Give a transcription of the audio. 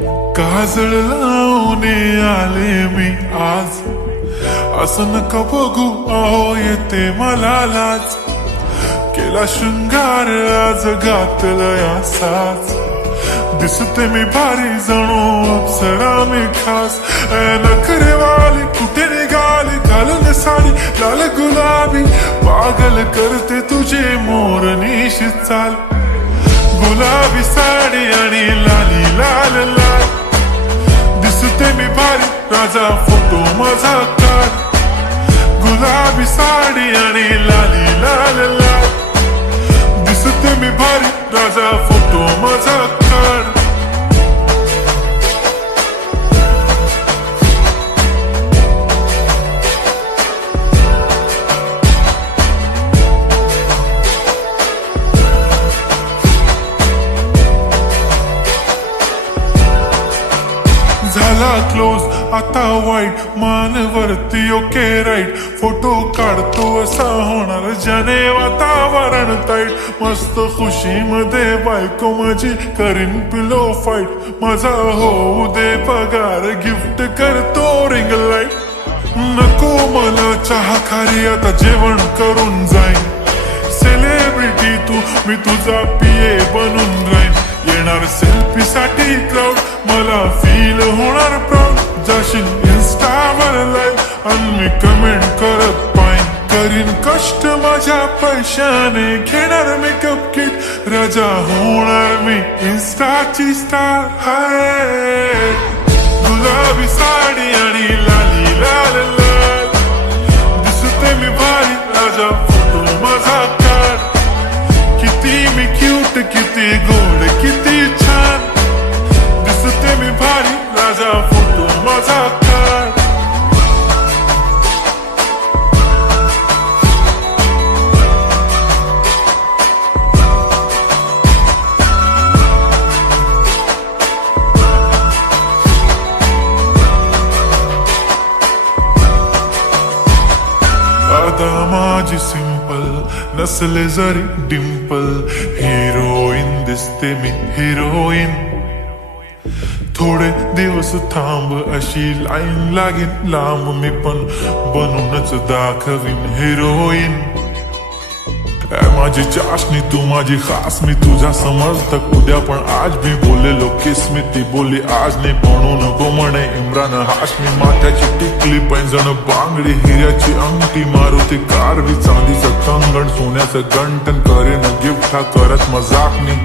काजळ लावून आले मी आज, असं नका बघू अहो येते मला लाज. केला शृंगार आज घातलंय असाच, दिसते मी भारी जणू अप्सरा मी खास. नखरेवाली कुठे निघाली घालून साडी लाल गुलाबी, पागल करते तुझे मोरनीश चाल. गुलाबी साडी आणि लाली लाल लाल, दिसते मी भारी राजा फोटो माझा काढ. गुलाबी साडी आणि लाली लाल लाल, दिसते मी भारी राजा फोटो माझा काढ. झाला क्लोज आता वाईट, मान वरती ओके राईट. फोटो काढतो असा होणार ज्याने वातावरण ताईट. मस्त खुशी मध्ये बायको माझी करीन पिलो फाईट. माझा होऊ दे पगार गिफ्ट करतो रिंग लाईट. नको मला चहा खारी आता जेवण करून जाईन. सेलिब्रिटी तू मी तुझा पिये बनून राहीन. येणार सेल्फी साठी क्राऊड मला फील होणार प्राऊड. जाशील इन्स्टावर लाईव्ह आणि मी कमेंट करत पाईन. करीन कष्ट माझ्या पैशाने घेणार मेकअप किट. राजा होणार मी इन्स्टाची स्टार. हाय गुलाबी साडी आणि लाली लाल लाल, दिसते मी भारी राजा फोटो माझा काढ. किती मी क्यूट किती गोड किती छान, दिसते मी भारी राजा फोटो माझा काढ. अदा माझी सिंपल नसले जरी डिंपल, हिरोईन दिसते मी हिरोईन. थोडे दिवस थांब अशी लाईन लागेल लांब, मी पण बनूनच दाखवीन हिरोईन. माझी चाशनी तू माझी खास, मी तुझा समर्थक उद्या पण आज मी बोललेलो किस मी. ती बोली आज नाही म्हणू नको म्हणे इम्रान हाशमी. माथ्याची टिकली पैंजण बांगडी हिऱ्याची अंगठी, मारुती कारवी चांदीचं कंगण सोन्याचं गंटन. करेन गिफ्ट हा करत मजाक मी.